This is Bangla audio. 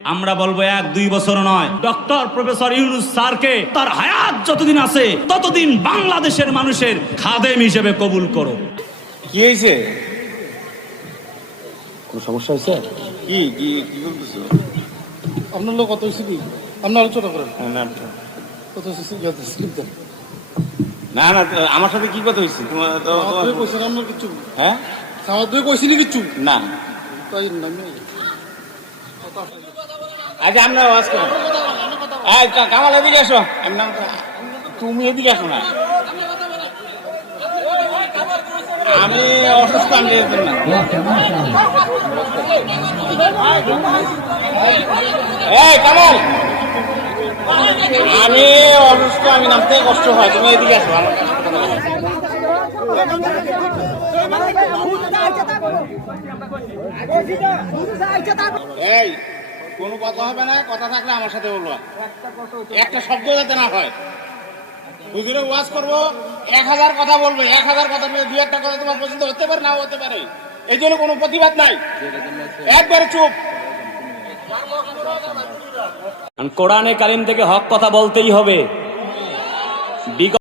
আমরা বলবো 1-2 বছর নয়, ডক্টর প্রফেসর ইউনূস স্যারকে তার হায়াত যতদিন আছে ততদিন বাংলাদেশের মানুষের খাদেম হিসেবে কবুল করো। কি হয়েছে? কোনো সমস্যা হয়েছে? কি কি কি বলতেছো? আপনার লোক কত হয়েছে কি? আপনি আলোচনা করেন। কত স্লিপ দেন। না না, আমার সাথে কি কথা হয়েছে? তোমার তো কইছেন আপনার কিছু? হ্যাঁ, আমার দুই কইছিনি কিছু? না। তাই না, আচ্ছা, আমরা আওয়াজ করেন। এই কামাল, এদিকে আসো। তুমি এদিকে আসো না, আমি অসুস্থ। আমি এই কামাল, আমি অসুস্থ, আমি নামতে কষ্ট হয়। তুমি এদিকে আসো। এই কোনো কথা হবে না, কথা থাকলে আমার সাথে বলবো। একটা শব্দ যাতে না হয়। হুজুরে ওয়াজ করবো, 1000 কথা বলবে, 1000 কথা নিয়ে 2-1টা কথা তোমার পছন্দ হতে পারে, নাও হতে পারে। এই জন্য কোনো প্রতিবাদ নাই, একবারে চুপ। কোরআনে কারিম থেকে হক কথা বলতেই হবে।